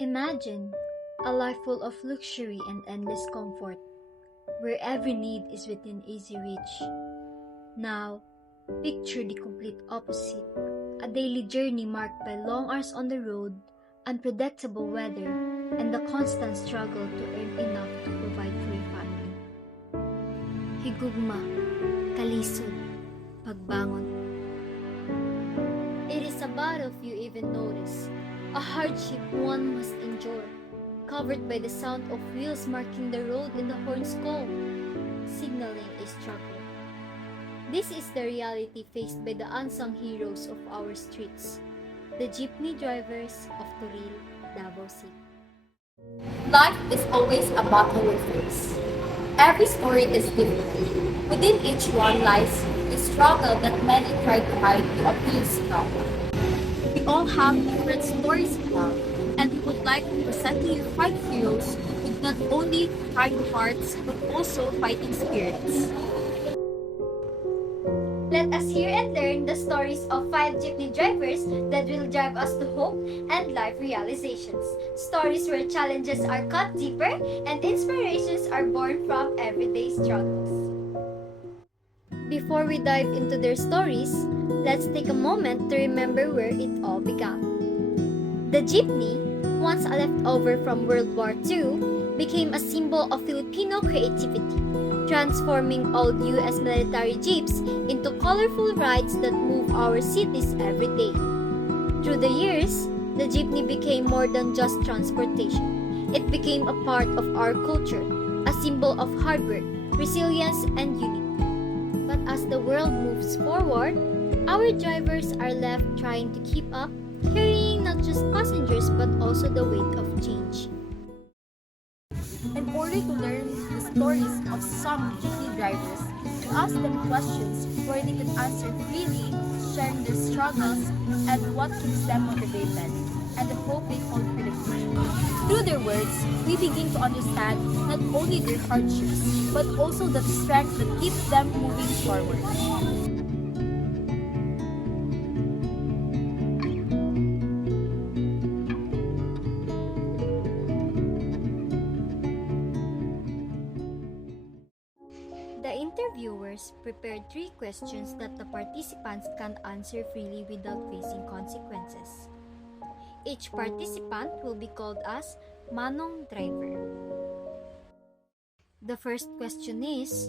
Imagine a life full of luxury and endless comfort, where every need is within easy reach. Now, picture the complete opposite, a daily journey marked by long hours on the road, unpredictable weather, and the constant struggle to earn enough to provide for your family. Higugma, kalisod, pagbangon. It is a battle few even notice, a hardship one must endure, covered by the sound of wheels marking the road in the horn's call, signaling a struggle. This is the reality faced by the unsung heroes of our streets, the jeepney drivers of Toril, Davao City. Life is always a battle we face. Every story is different. Within each one lies a struggle that many try to hide to appear strong. We all have different stories to tell, and we would like to present to you five heroes with not only kind hearts but also fighting spirits. Let us hear and learn the stories of five jeepney drivers that will drive us to hope and life realizations. Stories where challenges are cut deeper and inspirations are born from everyday struggles. Before we dive into their stories, let's take a moment to remember where it all began. The jeepney, once a leftover from World War II, became a symbol of Filipino creativity, transforming old US military jeeps into colorful rides that move our cities every day. Through the years, the jeepney became more than just transportation. It became a part of our culture, a symbol of hard work, resilience, and unity. But as the world moves forward, our drivers are left trying to keep up, carrying not just passengers but also the weight of change. In order to learn the stories of some jeepney drivers, to ask them questions where they can answer freely, sharing their struggles and what keeps them motivated, and the hope they hold for the future. Through their words, we begin to understand not only their hardships, but also the strength that keeps them moving forward. The interviewers prepared three questions that the participants can answer freely without facing consequences. Each participant will be called as Manong Driver. The first question is,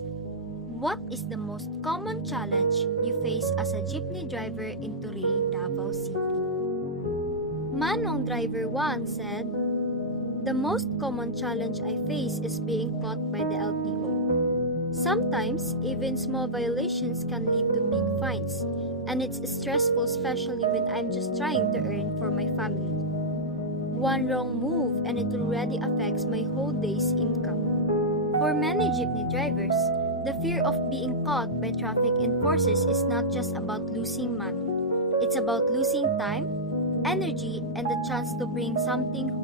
what is the most common challenge you face as a jeepney driver in Toril, Davao City? Manong Driver 1 said, the most common challenge I face is being caught by the LTO. Sometimes, even small violations can lead to big fines, and it's stressful especially when I'm just trying to earn for my family. One wrong move and it already affects my whole day's income. For many jeepney drivers, the fear of being caught by traffic enforcers is not just about losing money. It's about losing time, energy, and the chance to bring something home.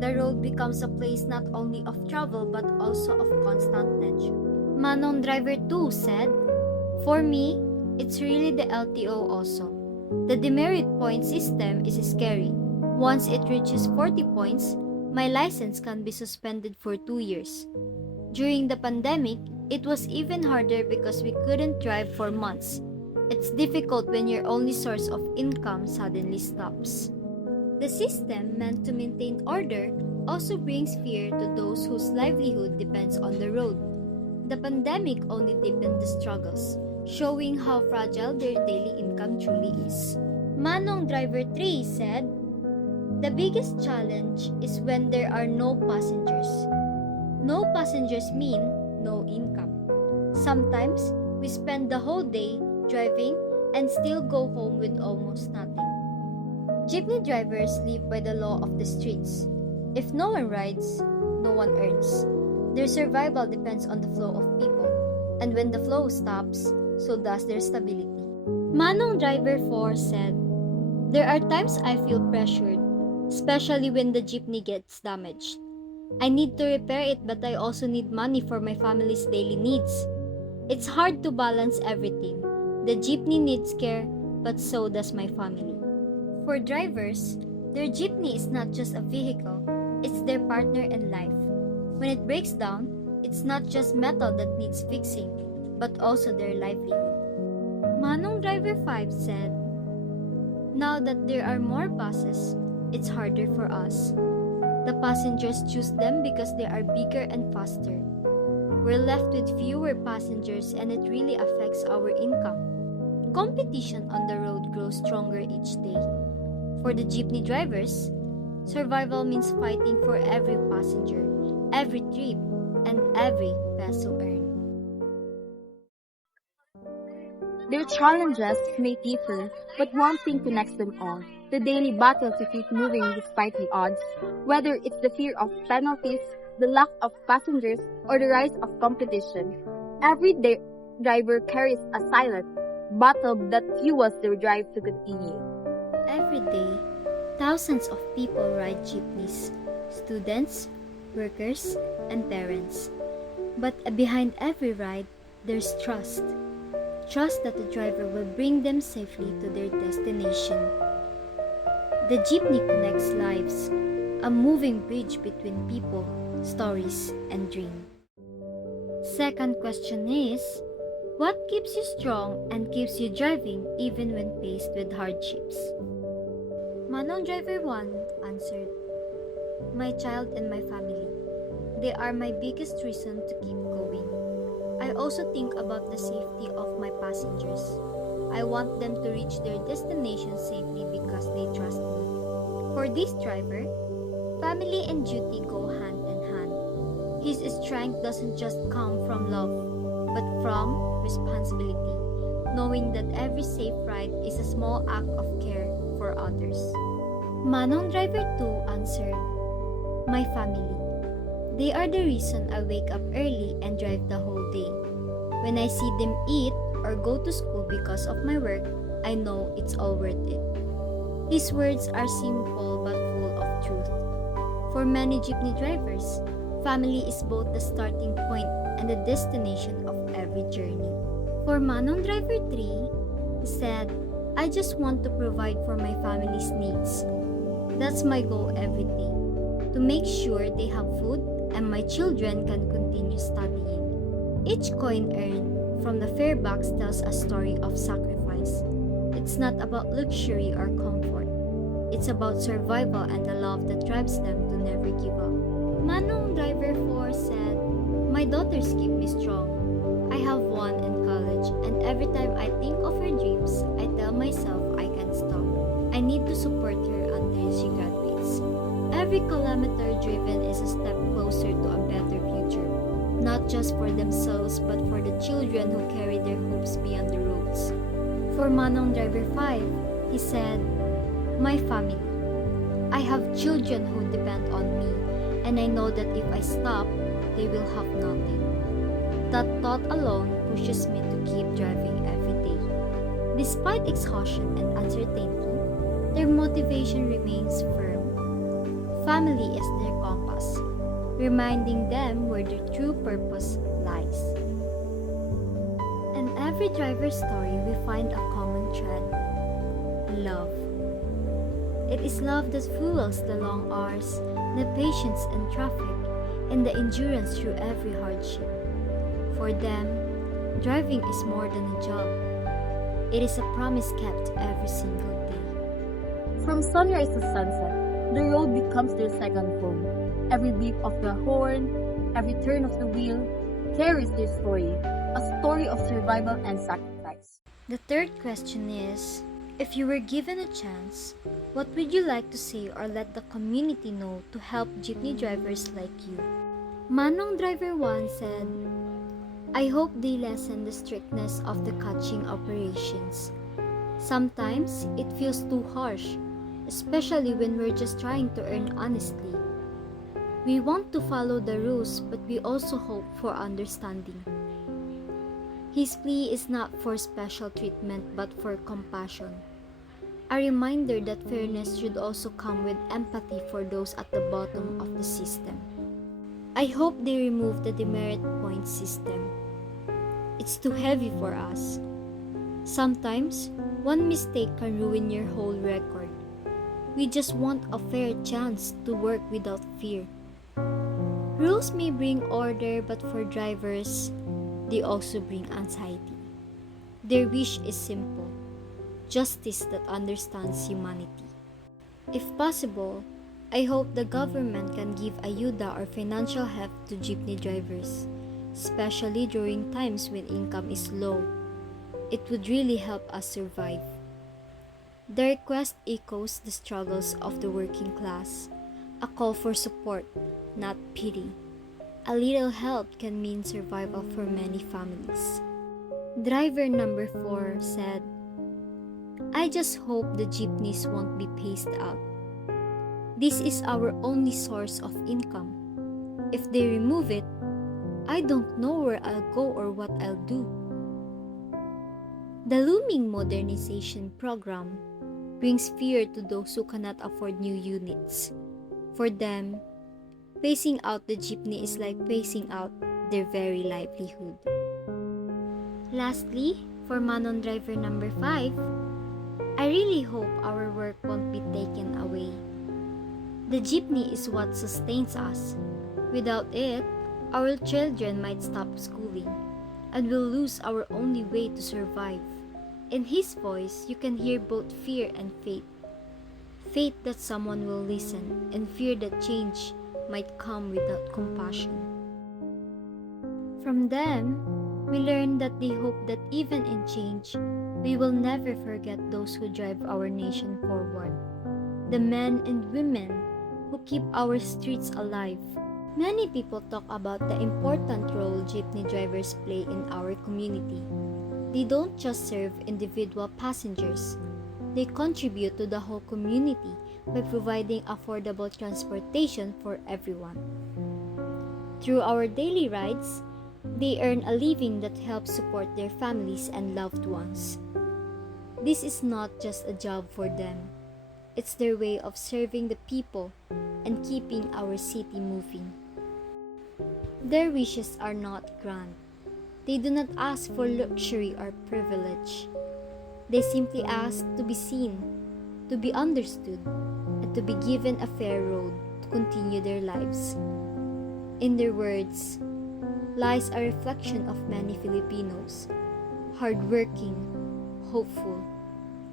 The road becomes a place not only of travel but also of constant tension. Manong Driver 2 said, for me, it's really the LTO also. The demerit point system is scary. Once it reaches 40 points, my license can be suspended for 2 years. During the pandemic, it was even harder because we couldn't drive for months. It's difficult when your only source of income suddenly stops. The system meant to maintain order also brings fear to those whose livelihood depends on the road. The pandemic only deepened the struggles, showing how fragile their daily income truly is. Manong Driver 3 said, the biggest challenge is when there are no passengers. No passengers mean no income. Sometimes, we spend the whole day driving and still go home with almost nothing. Jeepney drivers live by the law of the streets. If no one rides, no one earns. Their survival depends on the flow of people, and when the flow stops, so does their stability. Manong Driver 4 said, there are times I feel pressured, especially when the jeepney gets damaged. I need to repair it, but I also need money for my family's daily needs. It's hard to balance everything. The jeepney needs care, but so does my family. For drivers, Their jeepney is not just a vehicle, it's their partner in life. When it breaks down, it's not just metal that needs fixing, but also their livelihood. Manong Driver 5 said, "Now that there are more buses, it's harder for us. The passengers choose them because they are bigger and faster. We're left with fewer passengers and it really affects our income. Competition on the road grows stronger each day. For the jeepney drivers, survival means fighting for every passenger, every trip, and every peso earned." Their challenges may differ, but one thing connects them all: the daily battle to keep moving despite the odds, whether it's the fear of penalties, the lack of passengers, or the rise of competition. Every driver carries a silent battle that fuels their drive to continue. Every day, thousands of people ride jeepneys: students, workers, and parents. But behind every ride, there's trust. Trust that the driver will bring them safely to their destination. The jeepney connects lives, a moving bridge between people, stories, and dreams. Second question is, what keeps you strong and keeps you driving even when faced with hardships? Manong Driver 1 answered, "My child and my family. They are my biggest reason to keep going. I also think about the safety of my passengers. I want them to reach their destination safely because they trust me." For this driver, family and duty go hand in hand. His strength doesn't just come from love, but from responsibility, knowing that every safe ride is a small act of care for others. Manong Driver 2 answered, "My family. They are the reason I wake up early and drive the whole day. When I see them eat or go to school because of my work, I know it's all worth it." His words are simple but full of truth. For many jeepney drivers, family is both the starting point and the destination of every journey. For Manong Driver 3, he said, "I just want to provide for my family's needs. That's my goal every day, to make sure they have food and my children can continue studying." Each coin earned from the fare box tells a story of sacrifice. It's not about luxury or comfort. It's about survival and the love that drives them to never give up. Manong Driver 4 said, "My daughters keep me strong. I have one in college, and every time I think of her dreams, I tell myself I can't stop. I need to support her until she graduates." Every kilometer driven is a step closer to a better future, not just for themselves but for the children who carry their hopes beyond the roads. For Manong Driver 5, he said, "My family. I have children who depend on me, and I know that if I stop, they will have nothing." That thought alone pushes me to keep driving every day. Despite exhaustion and uncertainty, their motivation remains firm. Family is their compass, reminding them where their true purpose lies. In every driver's story, we find a common thread: love. It is love that fuels the long hours, the patience in traffic, and the endurance through every hardship. For them, driving is more than a job. It is a promise kept every single day. From sunrise to sunset, the road becomes their second home. Every beep of the horn, every turn of the wheel carries their story, a story of survival and sacrifice. The third question is, if you were given a chance, what would you like to say or let the community know to help jeepney drivers like you? Manong Driver 1 said, "I hope they lessen the strictness of the catching operations. Sometimes it feels too harsh, especially when we're just trying to earn honestly. We want to follow the rules, but we also hope for understanding." His plea is not for special treatment but for compassion, a reminder that fairness should also come with empathy for those at the bottom of the system. "I hope they remove the demerit point system. It's too heavy for us. Sometimes, one mistake can ruin your whole record. We just want a fair chance to work without fear. Rules may bring order, but for drivers, they also bring anxiety. Their wish is simple: justice that understands humanity. If possible, I hope the government can give ayuda or financial help to jeepney drivers, especially during times when income is low. It would really help us survive. The request echoes the struggles of the working class, a call for support, not pity. A little help can mean survival for many families. Driver number 4 said, "I just hope the jeepneys won't be phased out. This is our only source of income. If they remove it, I don't know where I'll go or what I'll do." The looming modernization program brings fear to those who cannot afford new units. For them, phasing out the jeepney is like phasing out their very livelihood. Lastly, for Manon driver number 5, I really hope our work won't be taken away. The jeepney is what sustains us. Without it, our children might stop schooling, and we'll lose our only way to survive. In his voice, you can hear both fear and faith. Faith that someone will listen, and fear that change might come without compassion. From them, we learn that they hope that even in change, we will never forget those who drive our nation forward. The men and women who keep our streets alive. Many people talk about the important role jeepney drivers play in our community. They don't just serve individual passengers. They contribute to the whole community by providing affordable transportation for everyone. Through our daily rides, they earn a living that helps support their families and loved ones. This is not just a job for them. It's their way of serving the people and keeping our city moving. Their wishes are not grand. They do not ask for luxury or privilege. They simply ask to be seen, to be understood, and to be given a fair road to continue their lives. In their words lies a reflection of many Filipinos, hardworking, hopeful,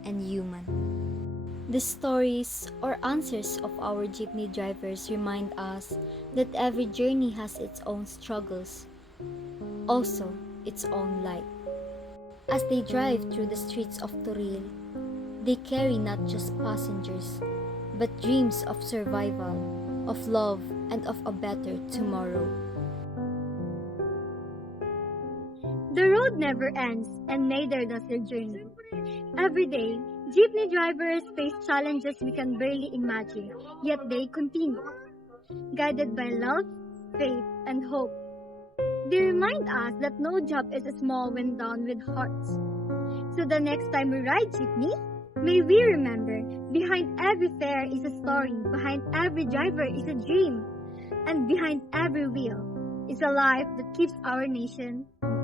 and human. The stories or answers of our jeepney drivers remind us that every journey has its own struggles, also its own light. As they drive through the streets of Toril, they carry not just passengers, but dreams of survival, of love, and of a better tomorrow. The road never ends, and neither does their journey. Every day, jeepney drivers face challenges we can barely imagine, yet they continue. Guided by love, faith, and hope, they remind us that no job is small when done with hearts. So the next time we ride jeepney, may we remember, behind every fare is a story, behind every driver is a dream, and behind every wheel is a life that keeps our nation moving.